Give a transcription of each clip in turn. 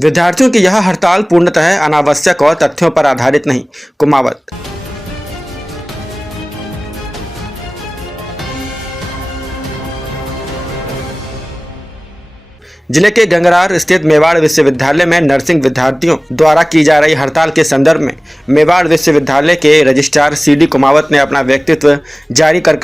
विद्यार्थियों की यह हड़ताल पूर्णतः अनावश्यक और तथ्यों पर आधारित नहीं। कुमावत। जिले के गंगरार स्थित मेवाड़ विश्वविद्यालय में नर्सिंग विद्यार्थियों द्वारा की जा रही हड़ताल के संदर्भ में मेवाड़ विश्वविद्यालय के रजिस्ट्रार सीडी कुमावत ने अपना व्यक्तित्व जारी कर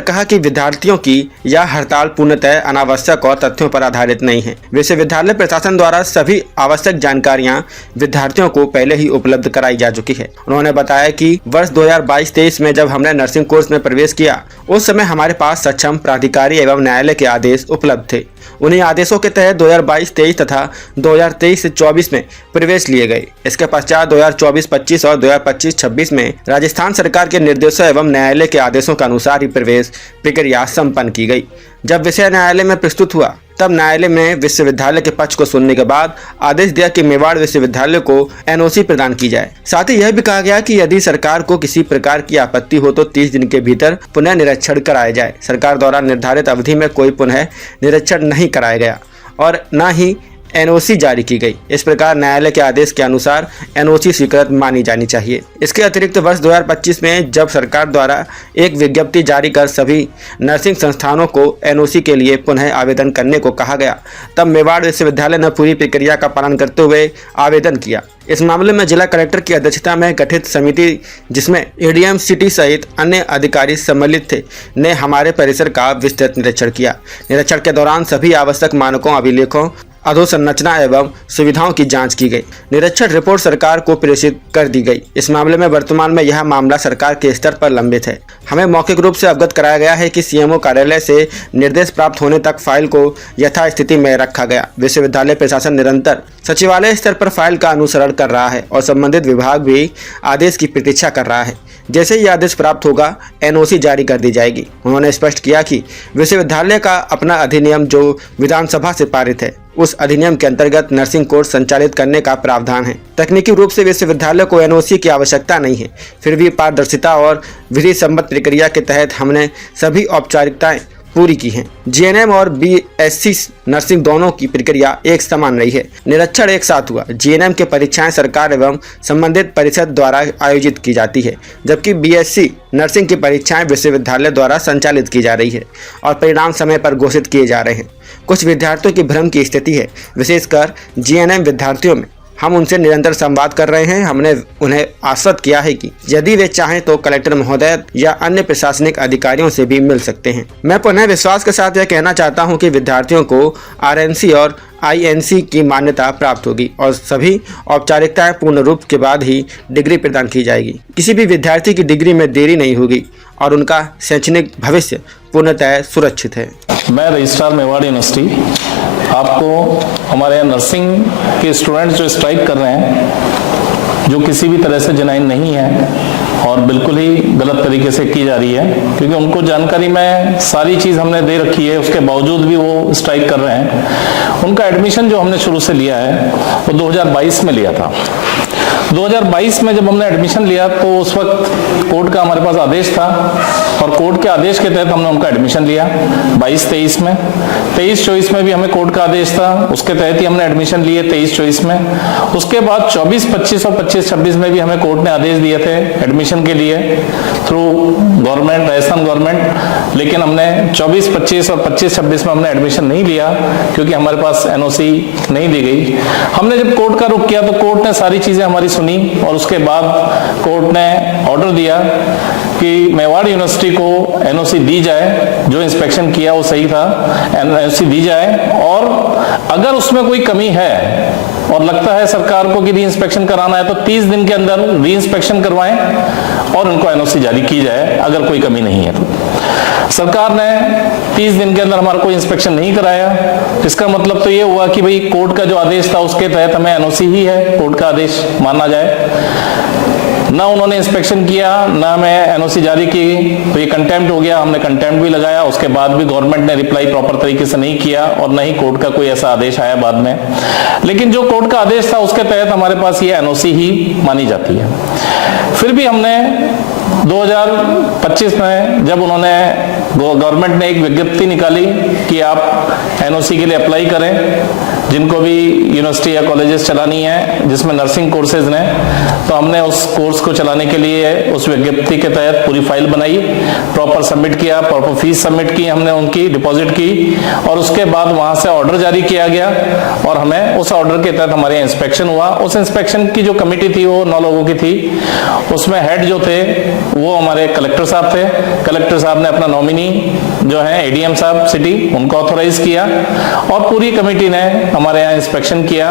कहा कि विद्यार्थियों की यह हड़ताल पूर्णतः अनावश्यक और तथ्यों पर आधारित नहीं है। विश्वविद्यालय प्रशासन द्वारा सभी आवश्यक जानकारियां विद्यार्थियों को पहले ही उपलब्ध कराई जा चुकी है। उन्होंने बताया कि वर्ष 2022-23 में जब हमने नर्सिंग कोर्स में प्रवेश किया, उस समय हमारे पास सक्षम प्राधिकारी एवं न्यायालय के आदेश उपलब्ध थे। उन्हीं आदेशों के तहत 2022-23 तथा 2023 से 24 में प्रवेश लिए गए। इसके पश्चात 2024-25 और 2025-26 में राजस्थान सरकार के निर्देशों एवं न्यायालय के आदेशों के अनुसार ही प्रवेश प्रक्रिया संपन्न की गई। जब विषय न्यायालय में प्रस्तुत हुआ, तब न्यायालय में विश्वविद्यालय के पक्ष को सुनने के बाद आदेश दिया कि मेवाड़ विश्वविद्यालय को एनओसी प्रदान की जाए। साथ ही यह भी कहा गया कि यदि सरकार को किसी प्रकार की आपत्ति हो तो 30 दिन के भीतर पुनः निरीक्षण कराया जाए। सरकार द्वारा निर्धारित अवधि में कोई पुनः निरीक्षण नहीं कराया गया और न ही एनओसी जारी की गई। इस प्रकार न्यायालय के आदेश के अनुसार एनओसी स्वीकृत मानी जानी चाहिए। इसके अतिरिक्त वर्ष 2025 में जब सरकार द्वारा एक विज्ञप्ति जारी कर सभी नर्सिंग संस्थानों को एनओसी के लिए पुनः आवेदन करने को कहा गया, तब मेवाड़ विश्वविद्यालय ने पूरी प्रक्रिया का पालन करते हुए आवेदन किया। इस मामले में जिला कलेक्टर की अध्यक्षता में गठित समिति, जिसमें एडीएम सिटी सहित अन्य अधिकारी सम्मिलित थे, ने हमारे परिसर का विस्तृत निरीक्षण किया। निरीक्षण के दौरान सभी आवश्यक मानकों, अभिलेखों, अधोसंरचना एवं सुविधाओं की जांच की गई। निरीक्षण रिपोर्ट सरकार को प्रेषित कर दी गई। इस मामले में वर्तमान में यह मामला सरकार के स्तर पर लंबित है। हमें मौखिक रूप से अवगत कराया गया है कि सीएमओ कार्यालय से निर्देश प्राप्त होने तक फाइल को यथास्थिति में रखा गया। विश्वविद्यालय प्रशासन निरंतर सचिवालय स्तर पर फाइल का अनुसरण कर रहा है और संबंधित विभाग भी आदेश की प्रतीक्षा कर रहा है। जैसे ही आदेश प्राप्त होगा, एनओसी जारी कर दी जाएगी। उन्होंने स्पष्ट किया कि विश्वविद्यालय का अपना अधिनियम जो विधानसभा से पारित है, उस अधिनियम के अंतर्गत नर्सिंग कोर्स संचालित करने का प्रावधान है। तकनीकी रूप से विश्वविद्यालय को एनओसी की आवश्यकता नहीं है। फिर भी पारदर्शिता और विधि सम्मत प्रक्रिया के तहत हमने सभी औपचारिकताएं पूरी की हैं। जीएनएम और बीएससी नर्सिंग दोनों की प्रक्रिया एक समान रही है। निरीक्षण एक साथ हुआ। जीएनएम की परीक्षाएं सरकार एवं संबंधित परिषद द्वारा आयोजित की जाती है, जबकि बीएससी नर्सिंग की परीक्षाएं विश्वविद्यालय द्वारा संचालित की जा रही है और परिणाम समय पर घोषित किए जा रहे हैं। कुछ विद्यार्थियों की भ्रम की स्थिति है, विशेषकर जीएनएम विद्यार्थियों में। हम उनसे निरंतर संवाद कर रहे हैं। हमने उन्हें आश्वस्त किया है कि यदि वे चाहें तो कलेक्टर महोदय या अन्य प्रशासनिक अधिकारियों से भी मिल सकते हैं। मैं पुनः विश्वास के साथ यह कहना चाहता हूं कि विद्यार्थियों को आरएनसी और आईएनसी की मान्यता प्राप्त होगी और सभी औपचारिकताएं पूर्ण रूप के बाद ही डिग्री प्रदान की जाएगी। किसी भी विद्यार्थी की डिग्री में देरी नहीं होगी और उनका शैक्षणिक भविष्य पूर्णतः सुरक्षित है। मैं रजिस्ट्रार मेवाड़ यूनिवर्सिटी आपको हमारे यहाँ नर्सिंग के स्टूडेंट्स जो स्ट्राइक कर रहे हैं, जो किसी भी तरह से जेन्युइन नहीं है और बिल्कुल ही गलत तरीके से की जा रही है, क्योंकि उनको जानकारी में सारी चीज़ हमने दे रखी है, उसके बावजूद भी वो स्ट्राइक कर रहे हैं। उनका एडमिशन जो हमने शुरू से लिया है वो 2022 में लिया था। 2022 में जब हमने एडमिशन लिया तो उस वक्त कोर्ट का हमारे पास आदेश था और कोर्ट के आदेश के तहत हमने उनका एडमिशन लिया 22-23 में। 23-24 में भी हमें कोर्ट का आदेश था, उसके तहत ही हमने एडमिशन लिए 23-24 में। उसके बाद 24-25 और 25-26 में भी हमें कोर्ट ने आदेश दिए थे एडमिशन के लिए थ्रू गवर्नमेंट, राजस्थान गवर्नमेंट, लेकिन हमने 24-25 और 25-26 में हमने एडमिशन नहीं लिया क्योंकि हमारे पास एनओसी नहीं दी गई। हमने जब कोर्ट का रुख किया तो कोर्ट ने सारी चीजें हमारी सुनी और उसके बाद कोर्ट ने ऑर्डर दिया कि मेवाड़ यूनिवर्सिटी को एनओसी दी जाए। जो इंस्पेक्शन किया वो सही था, एनओसी दी जाए और अगर उसमें कोई कमी है और लगता है सरकार को कि री इंस्पेक्शन कराना है तो 30 दिन के अंदर री इंस्पेक्शन करवाएं और उनको एनओसी जारी की जाए अगर कोई कमी नहीं है तो। सरकार ने 30 दिन के अंदर हमारा कोई इंस्पेक्शन नहीं कराया। इसका मतलब तो ये हुआ कि भाई कोर्ट का जो आदेश था उसके तहत हमें एनओसी ही है, कोर्ट का आदेश माना जाए। ना उन्होंने इंस्पेक्शन किया, ना हमें एनओसी जारी की, तो ये कंटेम्प्ट हो गया। हमने कंटेम्प्ट भी लगाया, उसके बाद भी गवर्नमेंट ने रिप्लाई प्रॉपर तरीके से नहीं किया और न ही कोर्ट का कोई ऐसा आदेश आया बाद में। लेकिन जो कोर्ट का आदेश था उसके तहत हमारे पास ये एनओसी ही मानी जाती है। फिर भी हमने 2025 में जब उन्होंने गवर्नमेंट ने एक विज्ञप्ति निकाली कि आप एनओसी के लिए अप्लाई करें, जिनको भी यूनिवर्सिटी या कॉलेजेस चलानी है जिसमें नर्सिंग कोर्सेज ने, तो हमने उस कोर्स को चलाने के लिए उस विज्ञप्ति के तहत पूरी फाइल बनाई, प्रॉपर सबमिट किया, प्रॉपर फीस सबमिट की, हमने उनकी डिपॉजिट की और उसके बाद वहां से ऑर्डर जारी किया गया और हमें उस ऑर्डर के तहत हमारे इंस्पेक्शन हुआ। उस इंस्पेक्शन की जो कमेटी थी वो 9 लोगों की थी, उसमें हेड जो थे वो हमारे कलेक्टर साहब थे। कलेक्टर साहब ने अपना नॉमिनी जो है एडीएम साहब सिटी, उनको ऑथोराइज किया और पूरी कमेटी ने हमारे यहाँ इंस्पेक्शन किया।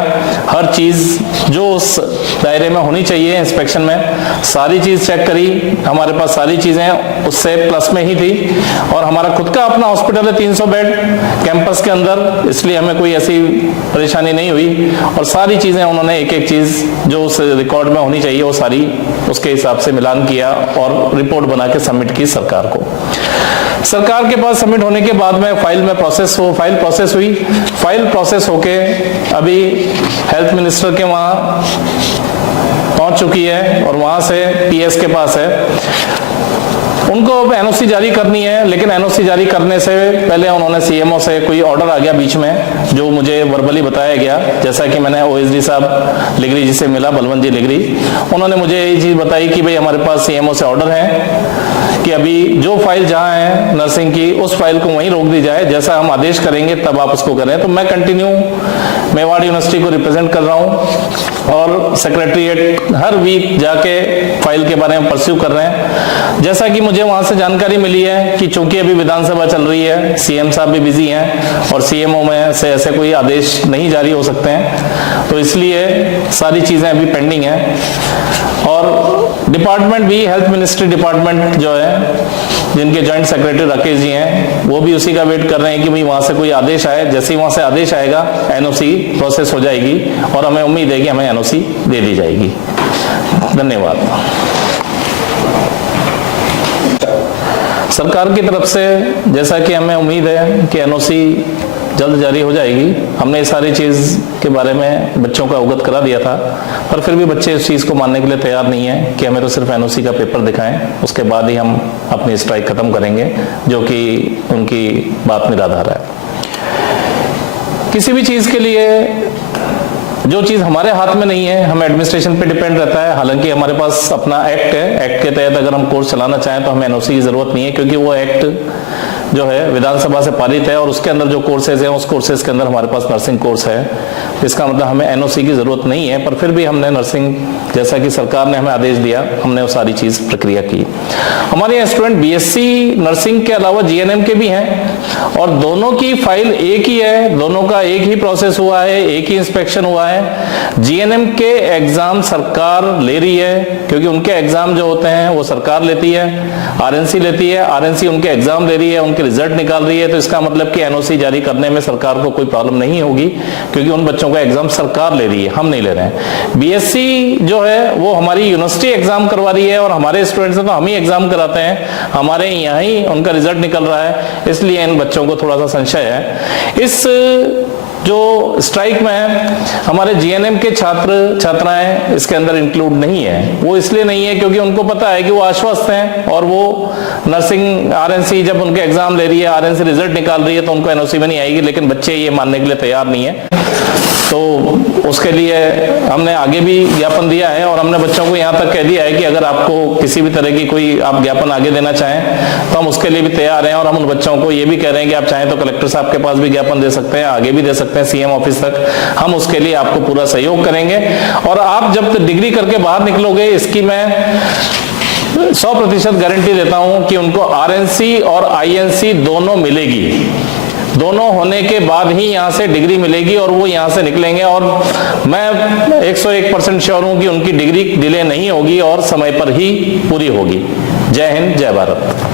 हर चीज जो उस दायरे में होनी चाहिए इंस्पेक्शन में सारी चीज चेक करी, हमारे पास सारी चीजें उससे प्लस में ही थी और हमारा खुद का अपना हॉस्पिटल है 300 बेड कैंपस के अंदर, इसलिए हमें कोई ऐसी परेशानी नहीं हुई और सारी चीजें उन्होंने एक एक चीज जो उस रिकॉर्ड में होनी चाहिए वो सारी उसके हिसाब से मिलान किया और रिपोर्ट बना के सबमिट की सरकार को। सरकार के पास सबमिट होने के बाद में फाइल प्रोसेस हुई। फाइल प्रोसेस होके अभी हेल्थ मिनिस्टर के वहां पहुंच चुकी है और वहां से पीएस के पास है। उनको अब एनओसी जारी करनी है, लेकिन एनओसी जारी करने से पहले उन्होंने सीएमओ से कोई ऑर्डर आ गया बीच में जो मुझे वर्बली बताया गया, जैसा कि मैंने ओएसडी साहब लिगरी जी से मिला, बलवंत जी लिगरी, उन्होंने मुझे ये चीज बताई कि भाई हमारे पास सीएमओ से ऑर्डर है कि अभी जो फाइल जहां है नर्सिंग की उस फाइल को वहीं रोक दी जाए, जैसा हम आदेश करेंगे तब आप उसको करें। तो मैं कंटिन्यू मेवाड़ यूनिवर्सिटी को रिप्रेजेंट कर रहा हूं और सेक्रेटरीट हर वीक जाके फाइल के बारे में परस्यू कर रहे हैं। जैसा कि मुझे वहां से जानकारी मिली है कि चूंकि अभी विधानसभा चल रही है, सीएम साहब भी बिजी हैं और सीएमओ में से ऐसे कोई आदेश नहीं जारी हो सकते हैं, तो इसलिए सारी चीजें अभी पेंडिंग हैं और डिपार्टमेंट भी हेल्थ मिनिस्ट्री डिपार्टमेंट जो है जिनके जॉइंट सेक्रेटरी राकेश जी हैं वो भी उसी का वेट कर रहे हैं कि भाई वहां से कोई आदेश आए। जैसे ही वहां से आदेश आएगा एनओसी प्रोसेस हो जाएगी और हमें उम्मीद है कि हमें एनओसी दे दी जाएगी। धन्यवाद। सरकार की तरफ से जैसा कि हमें उम्मीद है कि एनओसी जल्द जारी हो जाएगी। हमने इस सारी चीज के बारे में बच्चों को अवगत करा दिया था, पर फिर भी बच्चे इस चीज को मानने के लिए तैयार नहीं है कि हमें तो सिर्फ एनओसी का पेपर दिखाएं, उसके बाद ही हम अपनी स्ट्राइक खत्म करेंगे, जो कि उनकी बात निराधार है। किसी भी चीज के लिए जो चीज हमारे हाथ में नहीं है हमें एडमिनिस्ट्रेशन पे डिपेंड रहता है। हालांकि हमारे पास अपना एक्ट है, एक्ट के तहत अगर हम कोर्स चलाना चाहें तो हमें एनओसी की जरूरत नहीं है, क्योंकि वो एक्ट जो है विधानसभा से पारित है और उसके अंदर जो कोर्सेज हैं उस कोर्सेज के अंदर हमारे पास नर्सिंग कोर्स है। इसका मतलब हमें एनओसी की जरूरत नहीं है, पर फिर भी हमने नर्सिंग जैसा कि सरकार ने हमें आदेश दिया हमने वो सारी चीज प्रक्रिया की। हमारे यहाँ स्टूडेंट बीएससी नर्सिंग के अलावा जीएनएम के भी हैं और दोनों की फाइल एक ही है, दोनों का एक ही प्रोसेस हुआ है, एक ही इंस्पेक्शन हुआ है। जीएनएम के एग्जाम सरकार ले रही है क्योंकि उनके एग्जाम जो होते हैं वो सरकार लेती है, आरएनसी लेती है, आरएनसी उनके एग्जाम ले रही है, उनके रिजल्ट निकाल रही है। तो इसका मतलब कि एनओसी जारी करने में सरकार को कोई प्रॉब्लम नहीं होगी क्योंकि उन बच्चों का एग्जाम सरकार ले रही है, हम नहीं ले रहे हैं। बीएससी जो है वो हमारी यूनिवर्सिटी एग्जाम करवा रही है और हमारे स्टूडेंट्स तो हम ही एग्जाम कराते हैं, हमारे यहाँ ही उनका रिजल्ट निकल रहा है, इसलिए इन बच्चों को थोड़ा सा संशय है। इस जो स्ट्राइक में हमारे जीएनएम के छात्र छात्राएं इसके अंदर इंक्लूड नहीं है। वो इसलिए नहीं है क्योंकि उनको पता है कि वो आश्वस्त हैं और वो नर्सिंग आरएनसी जब उनके एग्जाम ले रही है, आरएनसी रिजल्ट निकाल रही है तो उनको एनओसी में नहीं आएगी, लेकिन बच्चे ये मानने के लिए तैयार नहीं है। तो उसके लिए हमने आगे भी ज्ञापन दिया है और हमने बच्चों को यहाँ तक कह दिया है कि अगर आपको किसी भी तरह की कोई आप ज्ञापन आगे देना चाहें तो हम उसके लिए भी तैयार हैं। और हम उन बच्चों को ये भी कह रहे हैं कि आप चाहें तो कलेक्टर साहब के पास भी ज्ञापन दे सकते हैं, आगे भी दे सकते हैं सीएम ऑफिस तक, हम उसके लिए आपको पूरा सहयोग करेंगे। और आप जब डिग्री करके बाहर निकलोगे इसकी मैं 100% गारंटी देता हूं कि उनको आरएनसी और आईएनसी दोनों मिलेगी, दोनों होने के बाद ही यहां से डिग्री मिलेगी और वो यहां से निकलेंगे। और मैं 101% श्योर हूं कि उनकी डिग्री डिले नहीं होगी और समय पर ही पूरी होगी। जय हिंद, जय भारत।